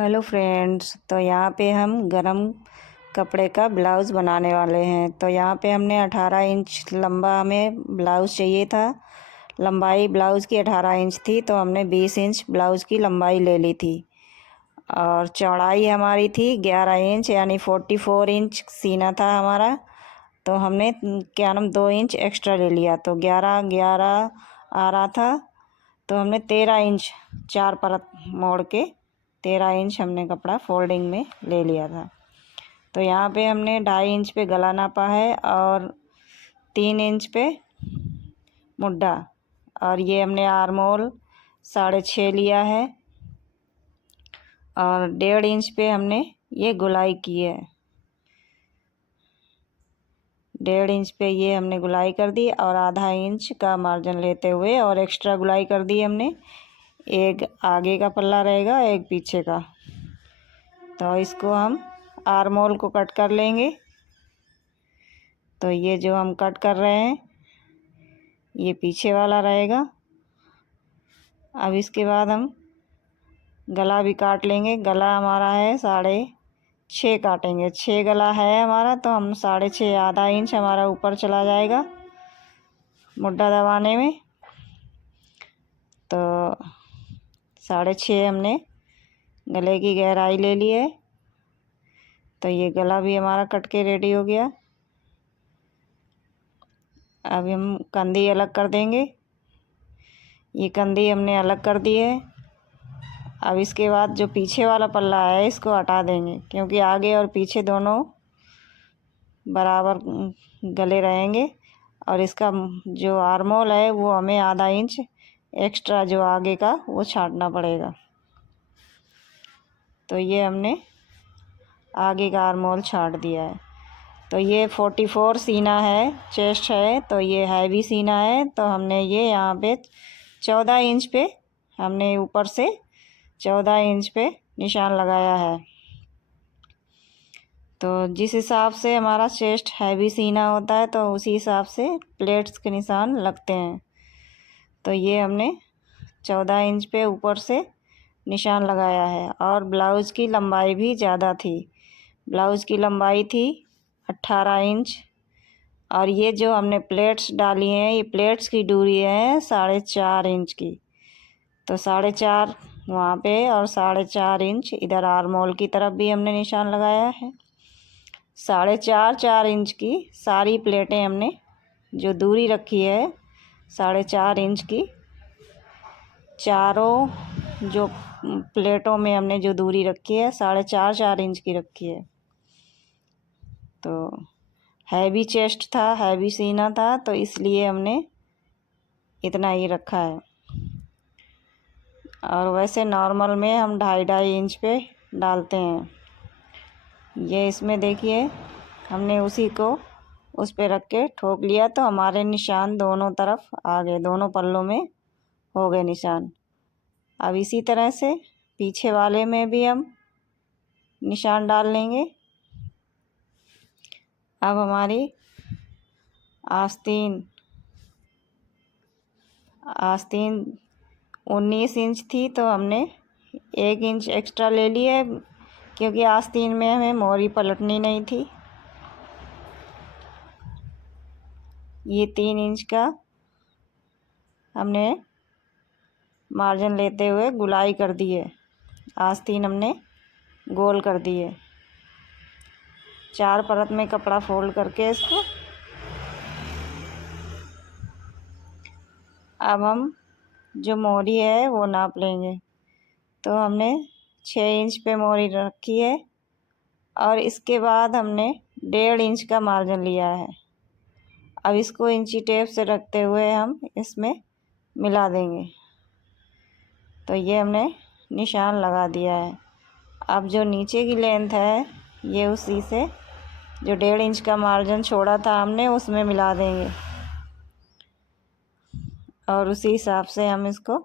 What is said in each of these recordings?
Hello friends, तो यहाँ पे हम गरम कपड़े का ब्लाउज़ बनाने वाले हैं। तो यहाँ पे हमने 18 इंच लंबा हमें ब्लाउज़ चाहिए था। लंबाई ब्लाउज़ की 18 इंच थी, तो हमने 20 इंच ब्लाउज़ की लंबाई ले ली थी। और चौड़ाई हमारी थी 11 इंच, यानी 44 इंच सीना था हमारा। तो हमने क्या नाम 2 इंच एक्स्ट्रा ले लिया, तो 11 आ रहा था। तो हमने 13 इंच 4 परत मोड़ के 13 इंच हमने कपड़ा फोल्डिंग में ले लिया था। तो यहाँ पे हमने 2.5 इंच पे गला नापा है और 3 इंच पे मुड्ढा, और ये हमने आर्मोल 6.5 लिया है और 1.5 इंच पे हमने ये गुलाई की है। 1.5 इंच पे ये हमने गुलाई कर दी और आधा इंच का मार्जिन लेते हुए और एक्स्ट्रा गुलाई कर दी हमने। एक आगे का पल्ला रहेगा, एक पीछे का। तो इसको हम आर्मोल को कट कर लेंगे। तो ये जो हम कट कर रहे हैं ये पीछे वाला रहेगा। अब इसके बाद हम गला भी काट लेंगे। गला हमारा है 6.5 काटेंगे। 6 गला है हमारा, तो हम 6.5 आधा इंच हमारा ऊपर चला जाएगा मुड्ढा दबाने में। तो 6.5 हमने गले की गहराई ले ली है। तो ये गला भी हमारा कट के रेडी हो गया। अब हम कंधी अलग कर देंगे। ये कंधी हमने अलग कर दी है। अब इसके बाद जो पीछे वाला पल्ला है इसको हटा देंगे, क्योंकि आगे और पीछे दोनों बराबर गले रहेंगे। और इसका जो आर्मोल है वो हमें आधा इंच एक्स्ट्रा जो आगे का वो छांटना पड़ेगा। तो ये हमने आगे का आर्मोल छांट दिया है। तो ये 44 सीना है, चेस्ट है, तो ये हैवी सीना है। तो हमने ये यहाँ पे 14 इंच पे हमने ऊपर से 14 इंच पे निशान लगाया है। तो जिस हिसाब से हमारा चेस्ट हैवी सीना होता है तो उसी हिसाब से प्लेट्स के निशान लगते हैं। तो ये हमने 14 इंच पे ऊपर से निशान लगाया है। और ब्लाउज़ की लंबाई भी ज़्यादा थी। ब्लाउज़ की लंबाई थी 18 इंच। और ये जो हमने प्लेट्स डाली हैं, ये प्लेट्स की दूरी है 4.5 इंच की। तो 4.5 वहाँ पे और 4.5 इंच इधर आर्मोल की तरफ भी हमने निशान लगाया है। 4.5 इंच की सारी प्लेटें हमने जो दूरी रखी है 4.5 इंच की, चारों जो प्लेटों में हमने जो दूरी रखी है 4.5 इंच की रखी है। तो हैवी चेस्ट था, हैवी सीना था, तो इसलिए हमने इतना ही रखा है। और वैसे नॉर्मल में हम 2.5 इंच पे डालते हैं। ये इसमें देखिए हमने उसी को उस पे रख के ठोक लिया, तो हमारे निशान दोनों तरफ आ गए, दोनों पल्लों में हो गए निशान। अब इसी तरह से पीछे वाले में भी हम निशान डाल लेंगे। अब हमारी आस्तीन 19 इंच थी, तो हमने 1 इंच एक्स्ट्रा ले लिए, क्योंकि आस्तीन में हमें मोरी पलटनी नहीं थी। ये 3 इंच का हमने मार्जिन लेते हुए गुलाई कर दी है। आस्तीन हमने गोल कर दी है। 4 परत में कपड़ा फोल्ड करके इसको अब हम जो मोरी है वो नाप लेंगे। तो हमने 6 इंच पे मोरी रखी है और इसके बाद हमने 1.5 इंच का मार्जिन लिया है। अब इसको इंची टेप से रखते हुए हम इसमें मिला देंगे। तो ये हमने निशान लगा दिया है। अब जो नीचे की लेंथ है ये उसी से जो 1.5 इंच का मार्जिन छोड़ा था हमने उसमें मिला देंगे, और उसी हिसाब से हम इसको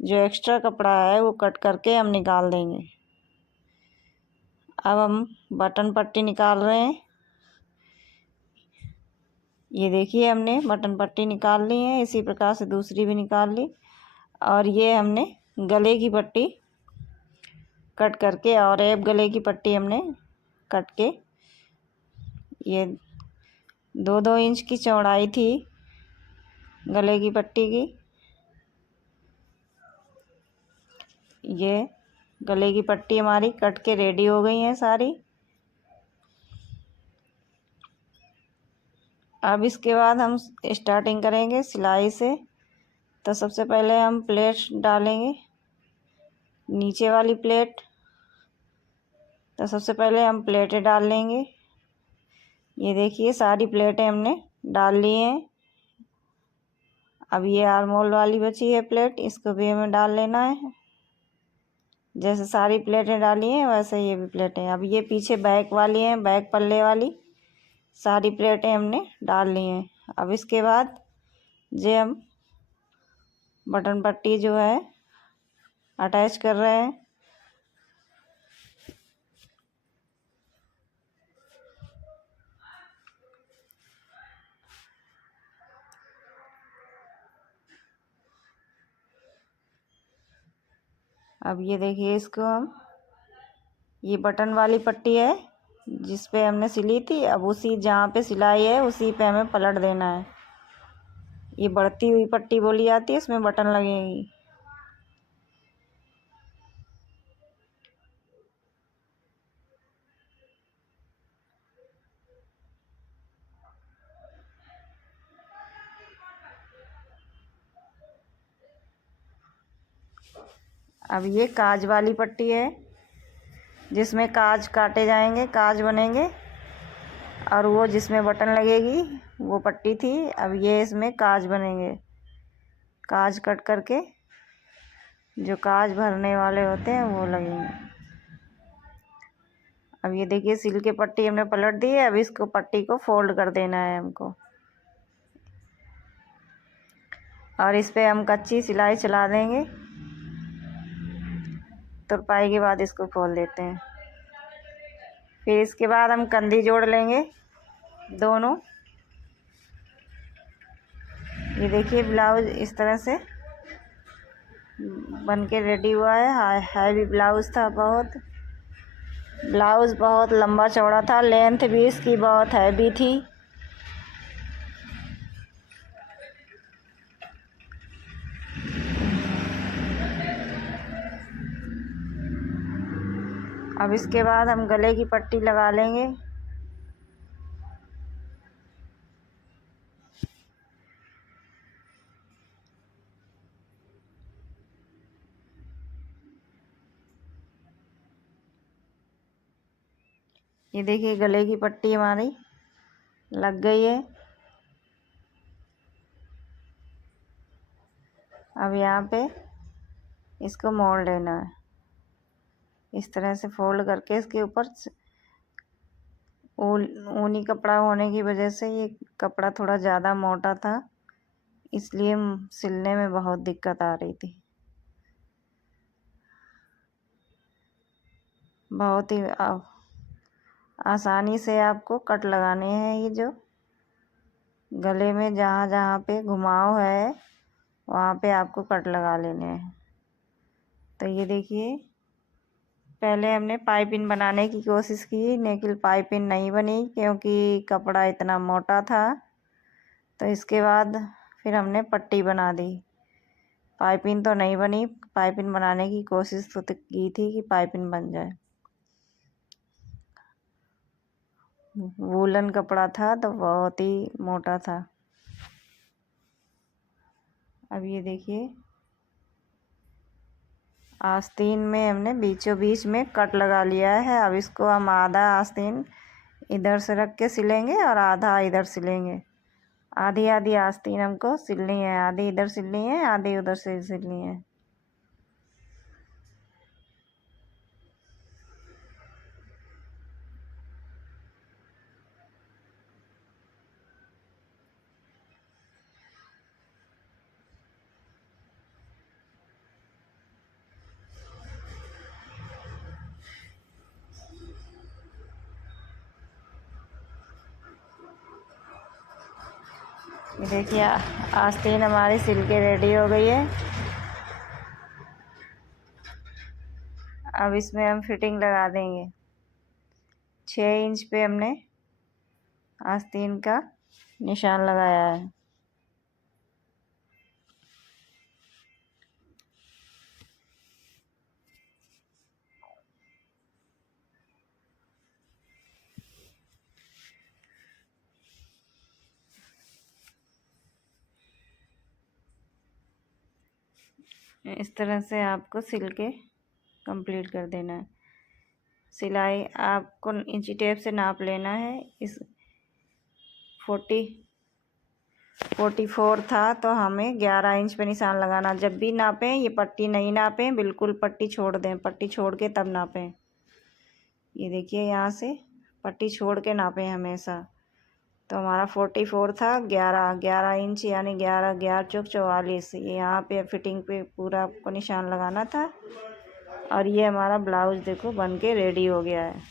जो एक्स्ट्रा कपड़ा है वो कट करके हम निकाल देंगे। अब हम बटन पट्टी निकाल रहे हैं। ये देखिए हमने बटन पट्टी निकाल ली है, इसी प्रकार से दूसरी भी निकाल ली। और ये हमने गले की पट्टी कट करके, और एक गले की पट्टी हमने कट के, ये 2-2 इंच की चौड़ाई थी गले की पट्टी की। ये गले की पट्टी हमारी कट के रेडी हो गई है सारी। अब इसके बाद हम स्टार्टिंग करेंगे सिलाई से। तो सबसे पहले हम प्लेट डालेंगे, नीचे वाली प्लेट। तो सबसे पहले हम प्लेटें डाल लेंगे। ये देखिए सारी प्लेटें हमने डाल ली हैं। अब ये आर्मोल वाली बची है प्लेट, इसको भी हमें डाल लेना है। जैसे सारी प्लेटें डाली हैं वैसे ये भी प्लेटें। अब ये पीछे बैक वाली हैं, बैक पल्ले वाली सारी प्लेटें हमने डाल ली हैं। अब इसके बाद जे हम बटन पट्टी जो है अटैच कर रहे हैं। अब ये देखिए इसको हम, ये बटन वाली पट्टी है जिस पे हमने सिली थी। अब उसी जहाँ पे सिलाई है उसी पे हमें पलट देना है। ये बढ़ती हुई पट्टी बोली जाती है, इसमें बटन लगेगी। अब ये काज वाली पट्टी है जिसमें काज काटे जाएंगे, काज बनेंगे। और वो जिसमें बटन लगेगी वो पट्टी थी। अब ये इसमें काज बनेंगे, काज कट करके जो काज भरने वाले होते हैं वो लगेंगे। अब ये देखिए सिल के पट्टी हमने पलट दी है। अब इसको पट्टी को फोल्ड कर देना है हमको, और इस पे हम कच्ची सिलाई चला देंगे। तुरपाई के बाद इसको खोल देते हैं। फिर इसके बाद हम कंधी जोड़ लेंगे दोनों। ये देखिए ब्लाउज इस तरह से बन के रेडी हुआ है। हैवी ब्लाउज था बहुत। ब्लाउज बहुत लंबा चौड़ा था, लेंथ भी इसकी बहुत हैवी थी। अब इसके बाद हम गले की पट्टी लगा लेंगे। ये देखिए गले की पट्टी हमारी लग गई है। अब यहाँ पे इसको मोड़ लेना है, इस तरह से फोल्ड करके। इसके ऊपर ऊनी कपड़ा होने की वजह से ये कपड़ा थोड़ा ज़्यादा मोटा था, इसलिए सिलने में बहुत दिक्कत आ रही थी। बहुत ही आसानी से आपको कट लगाने हैं। ये जो गले में जहाँ जहाँ पे घुमाव है वहाँ पे आपको कट लगा लेने हैं। तो ये देखिए पहले हमने पाइपिंग बनाने की कोशिश की, लेकिन पाइपिंग नहीं बनी क्योंकि कपड़ा इतना मोटा था। तो इसके बाद फिर हमने पट्टी बना दी। पाइपिंग तो नहीं बनी, पाइपिंग बनाने की कोशिश तो की थी कि पाइपिंग बन जाए। वूलन कपड़ा था तो बहुत ही मोटा था। अब ये देखिए आस्तीन में हमने बीचों बीच में कट लगा लिया है। अब इसको हम आधा आस्तीन इधर से रख के सिलेंगे और आधा इधर सिलेंगे। आधी आधी आस्तीन हमको सिलनी है, आधी इधर सिलनी है, आधी उधर से सिलनी है। ये देखिए आस्तीन हमारी सिल के रेडी हो गई है। अब इसमें हम फिटिंग लगा देंगे। 6 इंच पे हमने आस्तीन का निशान लगाया है। इस तरह से आपको सिल के कंप्लीट कर देना है। सिलाई आपको इंची टेप से नाप लेना है। इस 44 था तो हमें 11 इंच पे निशान लगाना। जब भी नापें ये पट्टी नहीं नापें, बिल्कुल पट्टी छोड़ दें, पट्टी छोड़ के तब नापें। ये देखिए यहाँ से पट्टी छोड़ के नापें हमेशा। तो हमारा 44 था, 11 इंच यानी 11 चौक 44। ये यहाँ पे फिटिंग पे पूरा आपको निशान लगाना था। और ये हमारा ब्लाउज देखो बन के रेडी हो गया है।